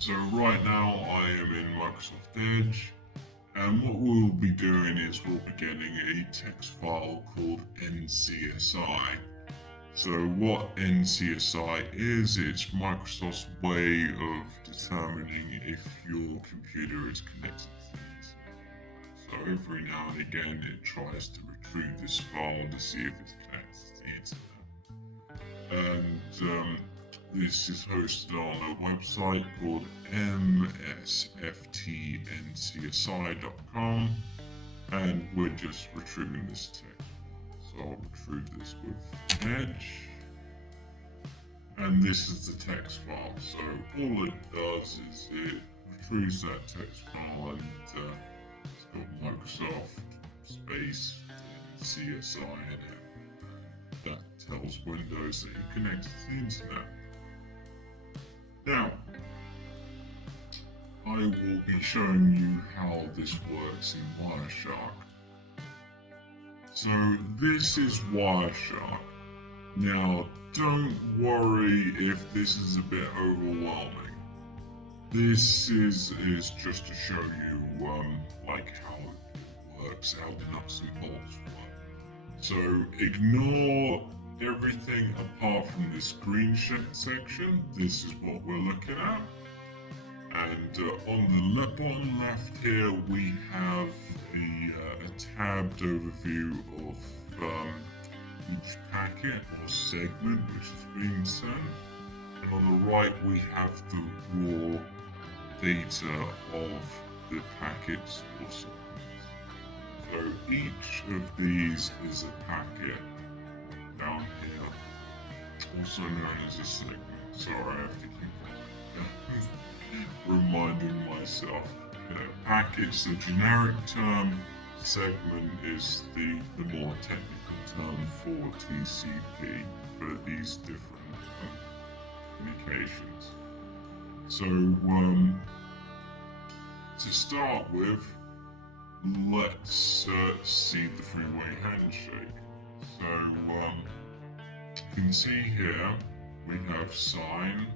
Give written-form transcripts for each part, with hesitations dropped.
So right now I am in Microsoft Edge, and what we'll be doing is we'll be getting a text file called NCSI. So what NCSI is, it's Microsoft's way of determining if your computer is connected to the internet. So every now and again it tries to retrieve this file to see if it's connected to the internet. And this is hosted on a website called msftncsi.com, and we're just retrieving this text. So I'll retrieve this with Edge, and this is the text file. So all it does is it retrieves that text file, and it's got Microsoft space CSI in it. That tells Windows that you're connected to the internet. Now, I will be showing you how this works in Wireshark. So this is Wireshark. Now, don't worry if this is a bit overwhelming. This is just to show you like how it works, how the nuts and bolts work. So ignore everything apart from the screenshot section. This is what we're looking at. And on the bottom left here, we have a tabbed overview of each packet or segment which is being sent. And on the right, we have the raw data of the packets or segments. So each of these is a packet down here, also known as a segment. Sorry, I have to keep reminding myself. Packet's the generic term, segment is the more technical term for TCP, for these different communications. So to start with, let's see the three-way handshake. So you can see here we have sign,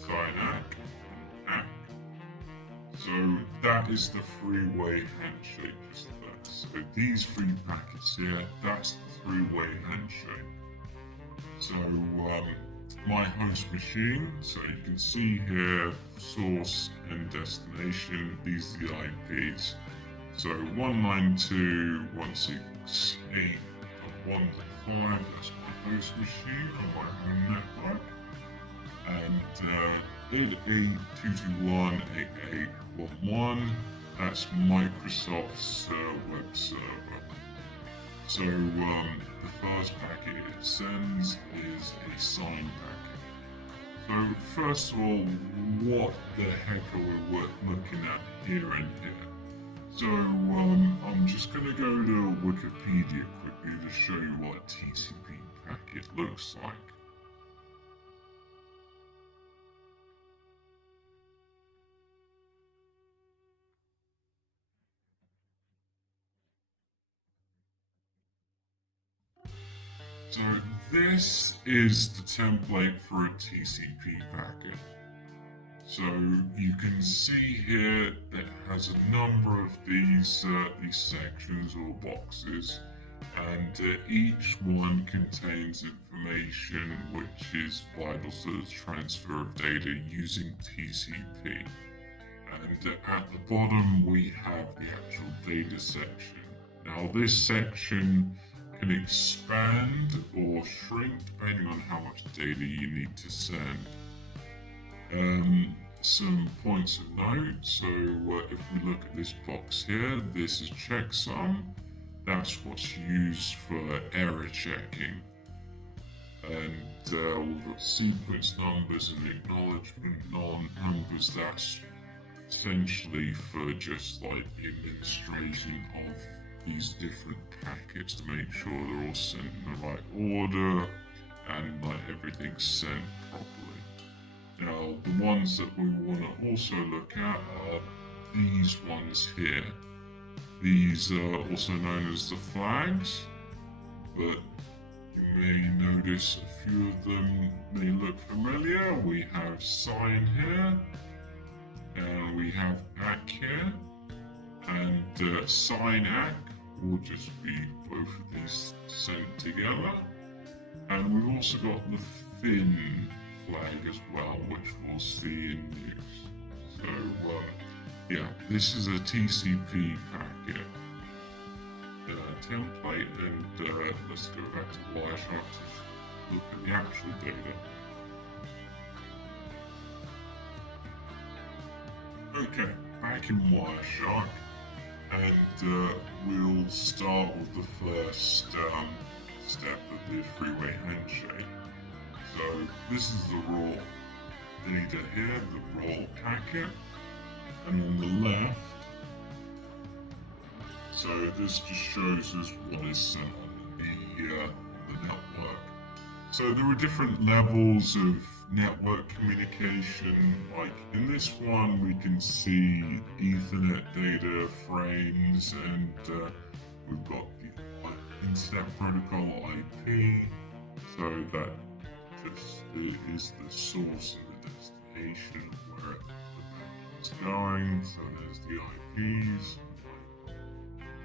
signac, and ack. So that is the three-way handshake just there. So these three packets here, that's the three-way handshake. So my host machine, so you can see here source and destination, these are the IPs. So 192.168.1.5, that's my host machine on my home network. And 88.221.88.1.1, that's Microsoft's web server. So the first packet it sends is a sign packet. So first of all, what the heck are we looking at here and here? So I'm just going to go to Wikipedia quickly to show you what a TCP packet looks like. So this is the template for a TCP packet. So you can see here that it has a number of these sections or boxes, and each one contains information which is vital to the transfer of data using TCP. And at the bottom we have the actual data section. Now this section can expand or shrink depending on how much data you need to send. Some points of note, so if we look at this box here, this is checksum. That's what's used for error checking. And we've got sequence numbers and acknowledgement numbers. That's essentially for just like the administration of these different packets to make sure they're all sent in the right order and like everything's sent properly. Now, the ones that we want to also look at are these ones here. These are also known as the flags, but you may notice a few of them may look familiar. We have sign here, and we have ACK here, and sign ACK will just be both of these sent together. And we've also got the fin flag as well, which we'll see in use. So yeah, this is a TCP packet template, and let's go back to Wireshark to look at the actual data. Okay, back in Wireshark, and we'll start with the first step of the three-way handshake. So this is the raw data here, the raw packet, and on the left, so this just shows us what is sent on the network. So there are different levels of network communication. Like in this one, we can see Ethernet data frames, and we've got the Internet Protocol IP. So that just is the source and the destination of where the packet is going. So there's the IPs,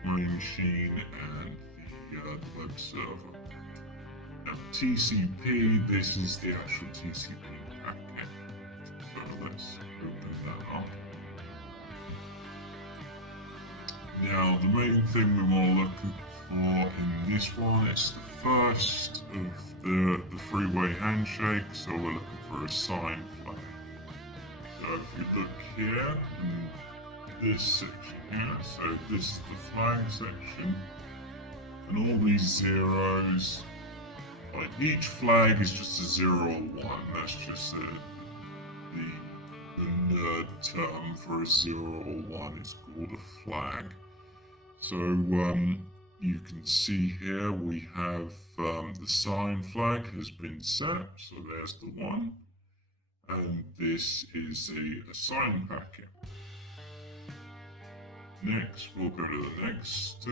my machine, and the web server. Now, TCP, this is the actual TCP packet. So let's open that up. Now, the main thing we want to look for in this one, it's the first of the three-way handshake, so we're looking for a sign flag. So if you look here in this section here, so this is the flag section, and all these zeros, like each flag is just a 0 or 1. That's just the nerd term for a 0 or 1. It's called a flag. So you can see here we have the sign flag has been set. So there's the 1, and this is a sign packet. Next, we'll go to the next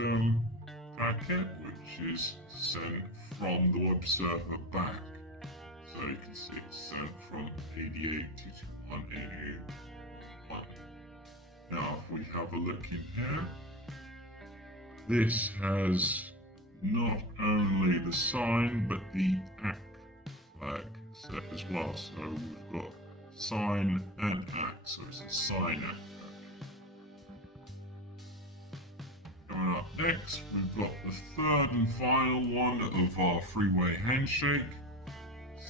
packet, which is sent from the web server back. So you can see it's sent from 88.2.1.88.1. Now, if we have a look in here, this has not only the sign but the ACK flag set as well. So we've got sign and ACK, so it's a sign ACK. Coming up next, we've got the third and final one of our three-way handshake.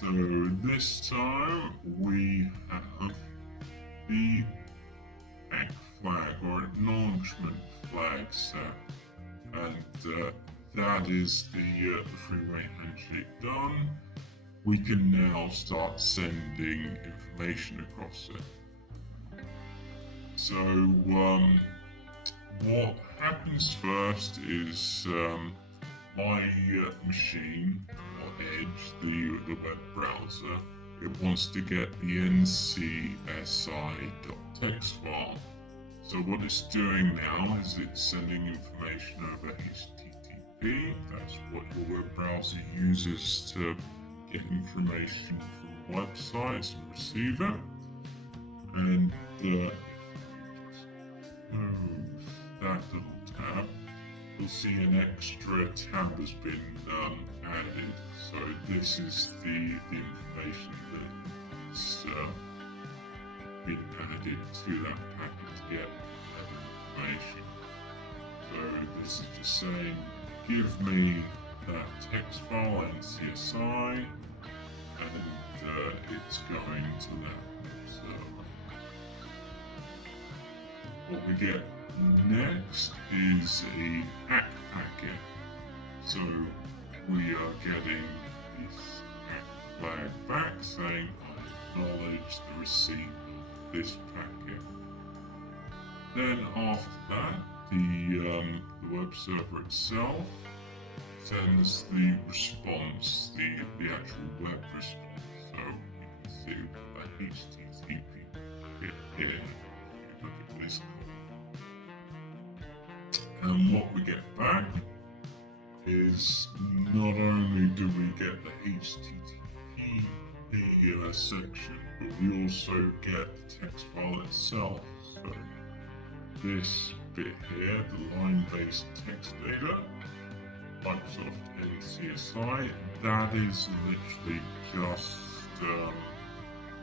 So this time we have the ACK flag or acknowledgement flag set, and that is the three-way handshake done. We can now start sending information across it. So what happens first is my machine, or Edge, the web browser, it wants to get the ncsi.txt file. So what it's doing now is it's sending information over HTTP. That's what your web browser uses to get information from websites and receive it. And that little tab, you'll see an extra tab has been added. So this is the information that's been added to that packet to get that information. So this is just saying, give me that text file NCSI, and it's going to that server. What we get next is a ACK packet. So we are getting this ACK flag back saying I acknowledge the receipt of this packet. Then after that, the web server itself sends the response, the actual web response. So you can see that HTTP packet here. If you look at this code. And what we get back is not only do we get the HTTP the section, but we also get the text file itself. So this bit here, the line-based text data, Microsoft NCSI, that is literally just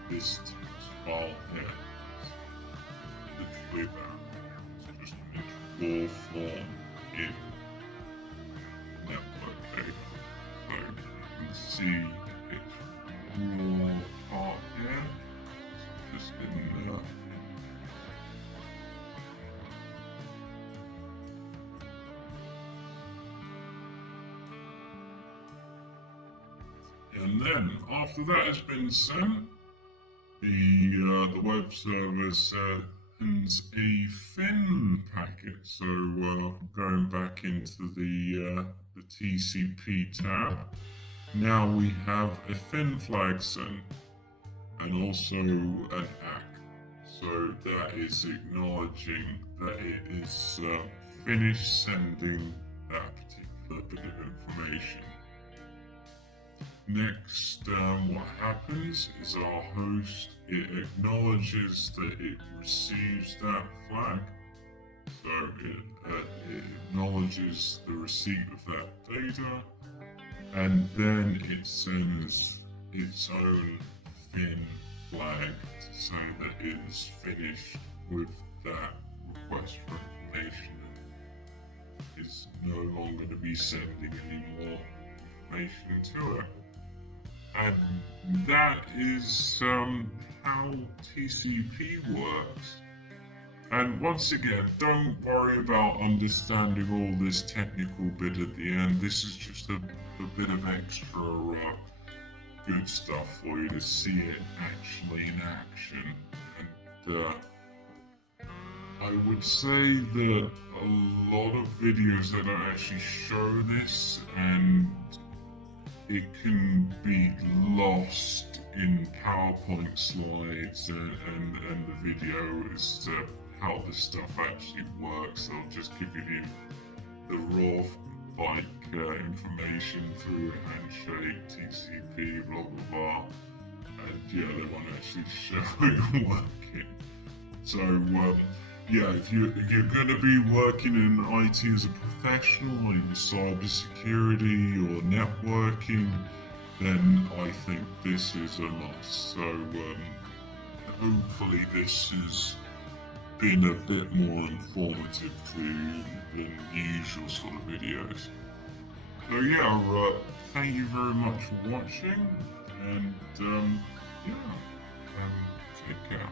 this text file here. Literally that. It's just an raw form in network data. So you can see its raw part here. It's just in there. And then, after that has been sent, the web server sends a fin packet. So going back into the TCP tab, now we have a fin flag sent and also an ACK. So that is acknowledging that it is finished sending that particular bit of information. Next, what happens is our host, it acknowledges that it receives that flag. So it acknowledges the receipt of that data, and then it sends its own fin flag to say that it is finished with that request for information and is no longer going to be sending any more information to it. And that is how TCP works. And once again, don't worry about understanding all this technical bit at the end. This is just a bit of extra good stuff for you to see it actually in action. And I would say that a lot of videos that don't actually show this, and it can be lost in PowerPoint slides and the video as to how this stuff actually works. I'll just give you the raw information through handshake, TCP, blah blah blah, and yeah, they won't actually show it working. So yeah, if you're going to be working in IT as a professional, either cybersecurity or networking, then I think this is a must. So hopefully this has been a bit more informative to you than the usual sort of videos. So yeah, thank you very much for watching, and yeah, take care.